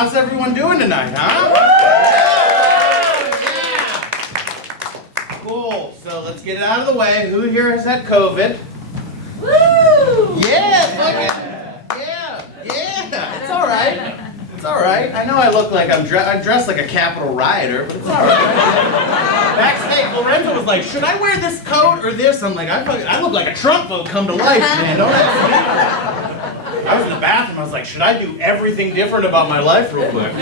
How's everyone doing tonight, huh? Yeah. Cool. So let's get it out of the way. Who here has had COVID? Woo! Yeah, fuck it. Yeah. It's all right. It's all right. I know I look like I'm dressed like a Capitol rioter, but it's all right. Backstage, Lorenzo was like, "Should I wear this coat or this?" I'm like, I look like a Trump vote come to life, man. Don't ask me. I was in the bathroom. I was like, "Should I do everything different about my life real quick?"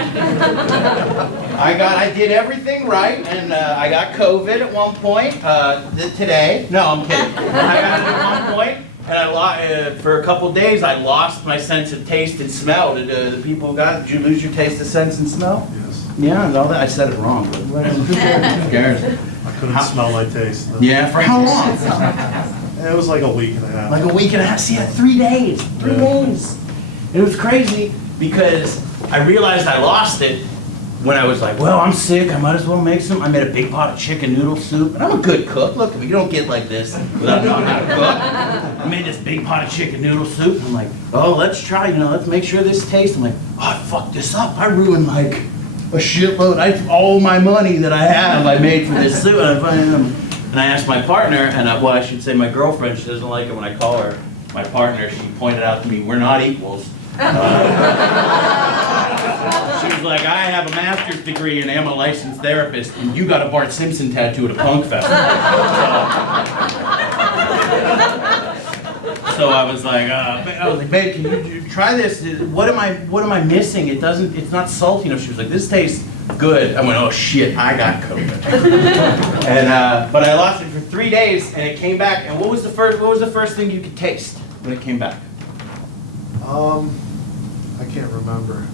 I did everything right, and I got COVID at one point. Today, no, I'm kidding. I got it at one point. And for a couple days, I lost my sense of taste and smell. Did the people did you lose your taste of sense and smell? Yes. Yeah, and all that. I said it wrong. But who cares? I couldn't smell my taste. Yeah, for how long? It was like a week and a half. Like a week and a half. See, 3 days. 3 days. It was crazy because I realized I lost it when I was like, well, I'm sick, I might as well make some. I made a big pot of chicken noodle soup, and I'm a good cook. Look at me, you don't get like this without knowing how to cook. I made this big pot of chicken noodle soup, and I'm like, oh, let's try, let's make sure this tastes. I'm like, oh, I fucked this up. I ruined like a shitload. All my money that I have, I made for this soup. And I asked my partner, and I should say my girlfriend, she doesn't like it when I call her my partner. She pointed out to me, we're not equals. She was like, I have a master's degree and am a licensed therapist, and you got a Bart Simpson tattoo at a punk festival. So I was like, babe, can you try this? What am I missing? It's not salty enough. She was like, this tastes good. I went, oh shit, I got COVID. But I lost it for 3 days, and it came back. And what was the first thing you could taste when it came back? I can't remember.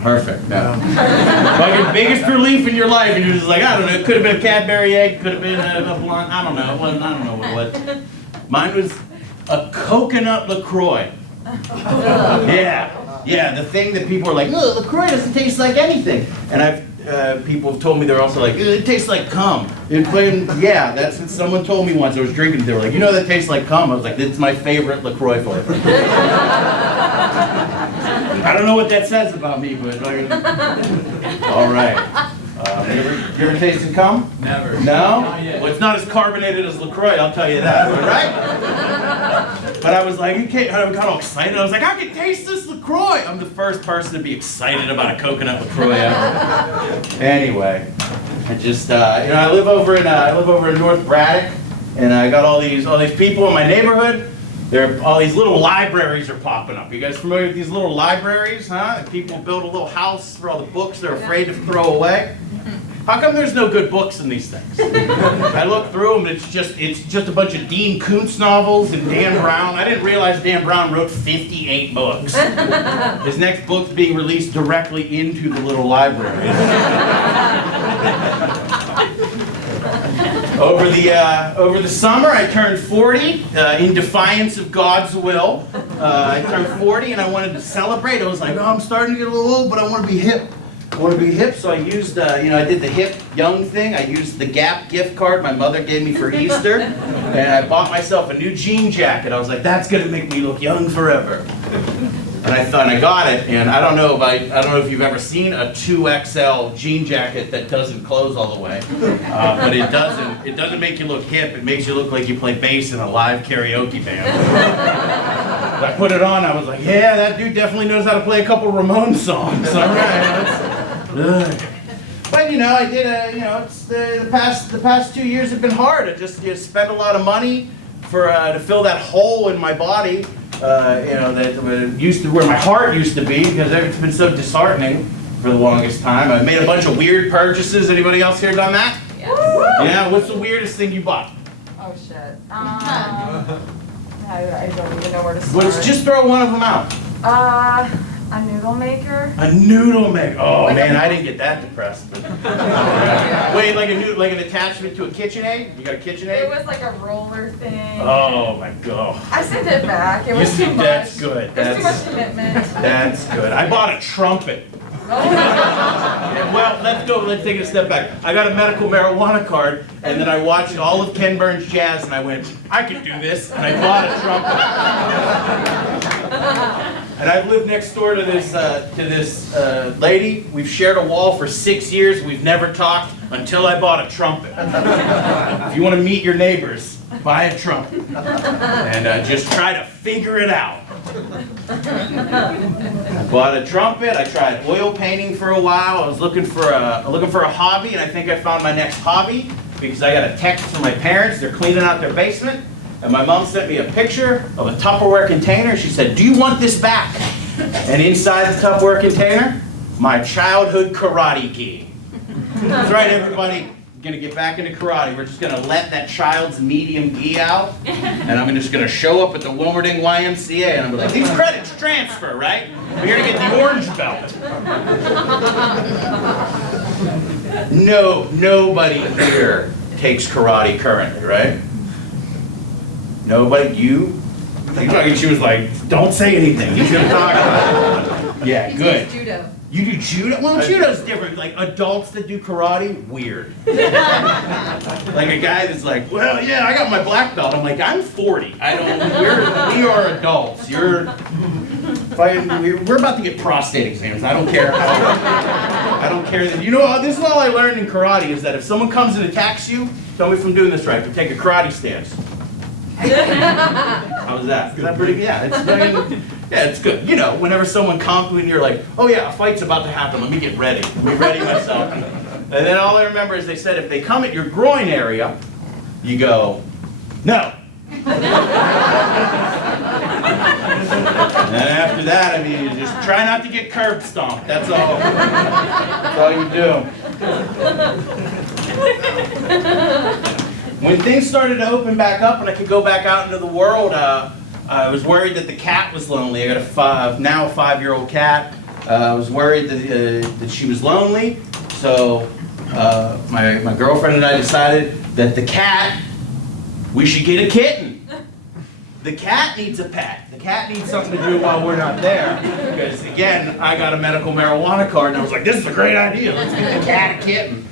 Perfect. No. Like your biggest relief in your life, and you're just like, I don't know. It could have been a Cadbury egg, could have been a blunt. I don't know. I don't know what it was. Mine was a coconut LaCroix. Yeah. The thing that people are like, no, LaCroix doesn't taste like anything. And people have told me they're also like, it tastes like cum. Yeah, that's what someone told me once. I was drinking. They were like, that tastes like cum. I was like, it's my favorite LaCroix flavor. I don't know what that says about me, but all right. You ever tasted cum? Never. No? Not yet. Well, it's not as carbonated as LaCroix, I'll tell you that, all right? But I was like, I got all excited. I was like, I can taste this LaCroix. I'm the first person to be excited about a coconut LaCroix ever. Anyway, I just, I live over in North Braddock, and I got all these people in my neighborhood. All these little libraries are popping up. You guys familiar with these little libraries, huh? People build a little house for all the books they're afraid to throw away. How come there's no good books in these things? I look through them, and it's just a bunch of Dean Koontz novels and Dan Brown. I didn't realize Dan Brown wrote 58 books. His next book's being released directly into the little library. Over the summer, I turned 40 in defiance of God's will. I turned 40 and I wanted to celebrate. I was like, oh, I'm starting to get a little old, but I want to be hip. So I used, I did the hip young thing. I used the Gap gift card my mother gave me for Easter, and I bought myself a new jean jacket. I was like, that's gonna make me look young forever. And I got it, and I don't know if you've ever seen a 2XL jean jacket that doesn't close all the way, but it doesn't make you look hip. It makes you look like you play bass in a live karaoke band. I put it on. I was like, yeah, that dude definitely knows how to play a couple Ramones songs. All right. But I did it's the past 2 years have been hard. I just spent a lot of money to fill that hole in my body. That used to where my heart used to be, because it's been so disheartening for the longest time. I made a bunch of weird purchases. Anybody else here done that? Yes. Yeah. What's the weirdest thing you bought? Oh shit. I don't even know where to start. Let's just throw one of them out. A noodle maker. A noodle maker. Oh man, I didn't get that depressed. Wait, like an attachment to a KitchenAid? You got a KitchenAid? It was like a roller thing. Oh my god. I sent it back. It was too much. That's good. There's too much commitment. That's good. I bought a trumpet. Yeah, well, let's take it a step back. I got a medical marijuana card, and then I watched all of Ken Burns' jazz, and I went, I could do this, and I bought a trumpet. And I've lived next door to this lady. We've shared a wall for 6 years. We've never talked until I bought a trumpet. If you want to meet your neighbors, buy a trumpet, and just try to figure it out. I bought a trumpet. I tried oil painting for a while. I was looking for a hobby, and I think I found my next hobby because I got a text from my parents. They're cleaning out their basement, and my mom sent me a picture of a Tupperware container. She said, "Do you want this back?" And inside the Tupperware container, my childhood karate gi. That's right, everybody. I'm gonna get back into karate. We're just gonna let that child's medium gi out, and I'm just gonna show up at the Wilmerding YMCA, and I'm like, these credits transfer, right? We're gonna get the orange belt. Nobody here takes karate currently, right? Nobody. You? She was like, don't say anything. He's gonna talk about it. Yeah, good. Judo. You do judo? Well, judo's different. Like, adults that do karate, weird. Like a guy that's like, well, yeah, I got my black belt. I'm like, I'm 40. We are adults. We're about to get prostate exams. I don't care. I don't care. You know, this is all I learned in karate is that if someone comes and attacks you, tell me if I'm doing this right, but take a karate stance. How's that? Is that pretty good? Yeah, it's good. You know, whenever someone comes and you're like, oh yeah, a fight's about to happen, let me get ready. Let me ready myself. And then all I remember is they said if they come at your groin area, you go, no. And then after that, I mean, you just try not to get curb stomped. That's all. That's all you do. When things started to open back up and I could go back out into the world, I was worried that the cat was lonely. I got now a 5-year-old cat. I was worried that she was lonely, so my girlfriend and I decided that we should get a kitten. The cat needs a pet. The cat needs something to do while we're not there. Because again, I got a medical marijuana card and I was like, this is a great idea. Let's get the cat a kitten.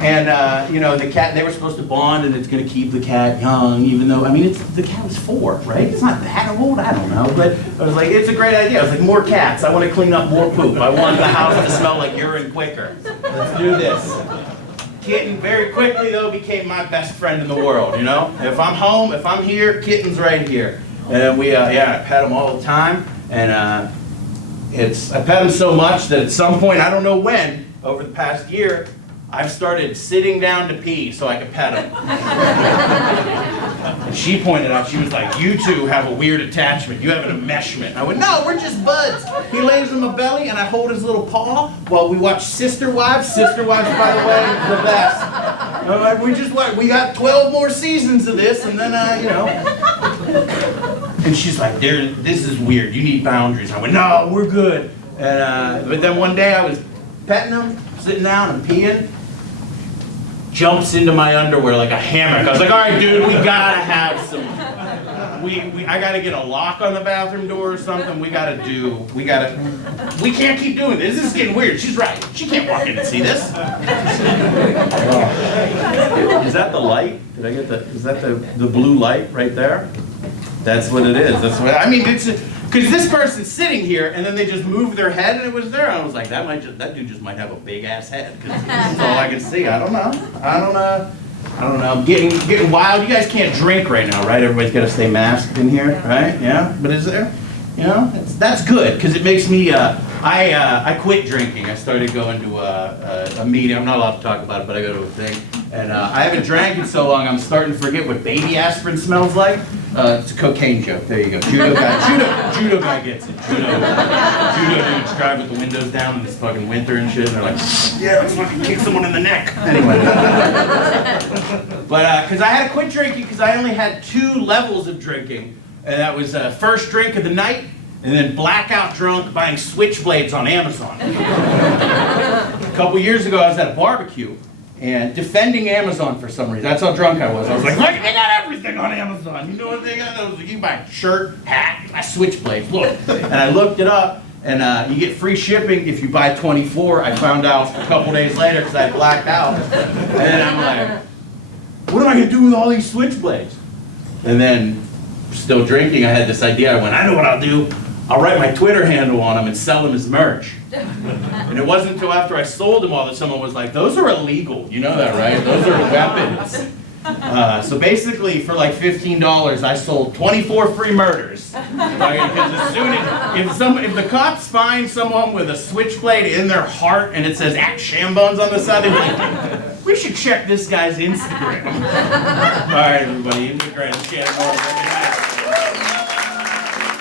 And you know, the cat, they were supposed to bond and it's going to keep the cat young, even though, I mean, the cat was 4, right? It's not that old, I don't know. But I was like, it's a great idea. I was like, more cats. I want to clean up more poop. I want the house to smell like urine quicker. Let's do this. Kitten very quickly, though, became my best friend in the world, you know? If I'm home, if I'm here, kitten's right here. And we, I pet him all the time. And I pet him so much that at some point, I don't know when, over the past year, I've started sitting down to pee so I could pet him. And she pointed out, she was like, you two have a weird attachment. You have an enmeshment. I went, no, we're just buds. He lays on my belly and I hold his little paw while we watch Sister Wives. Sister Wives, by the way, is the best. I'm like, we got 12 more seasons of this and then, you know. And she's like, this is weird. You need boundaries. I went, no, we're good. And, but then one day I was petting him, sitting down and peeing. Jumps into my underwear like a hammock. I was like, all right, dude, we gotta have some, I gotta get a lock on the bathroom door or something. We can't keep doing this. This is getting weird. She's right. She can't walk in and see this. Is that the light? Did I get is that the blue light right there? That's what it is. That's what, I mean, it's, because this person's sitting here, and then they just moved their head, and it was there. And I was like, that dude just might have a big ass head. Because that's all I can see. I don't know. I'm getting wild. You guys can't drink right now, right? Everybody's got to stay masked in here, right? Yeah. But is there? You know, that's good because it makes me. I quit drinking. I started going to a meeting. I'm not allowed to talk about it, but I go to a thing, and I haven't drank in so long. I'm starting to forget what baby aspirin smells like. It's a cocaine joke. There you go. Judo guy gets it. Judo dudes drive with the windows down in this fucking winter and shit. And they're like, yeah, let's fucking kick someone in the neck. Anyway. But because I had to quit drinking because I only had 2 levels of drinking. And that was first drink of the night, and then blackout drunk buying switchblades on Amazon. A couple years ago, I was at a barbecue and defending Amazon for some reason. That's how drunk I was. I was like, look, they got everything on Amazon. You know what they got? I was like, you can buy a shirt, hat, a switchblade. Look. And I looked it up, And you get free shipping if you buy 24. I found out a couple days later because I blacked out. And then I'm like, what am I gonna do with all these switchblades? And then, still drinking, I had this idea. I went, I know what I'll do. I'll write my Twitter handle on them and sell them as merch. And it wasn't until after I sold them all that someone was like, those are illegal. You know that, right? Those are weapons. So basically, for like $15, I sold 24 free murders. Because as soon as, if the cops find someone with a switchblade in their heart and it says Act Shambones on the side, they're like, we should check this guy's Instagram. All right, everybody, Instagram, share more.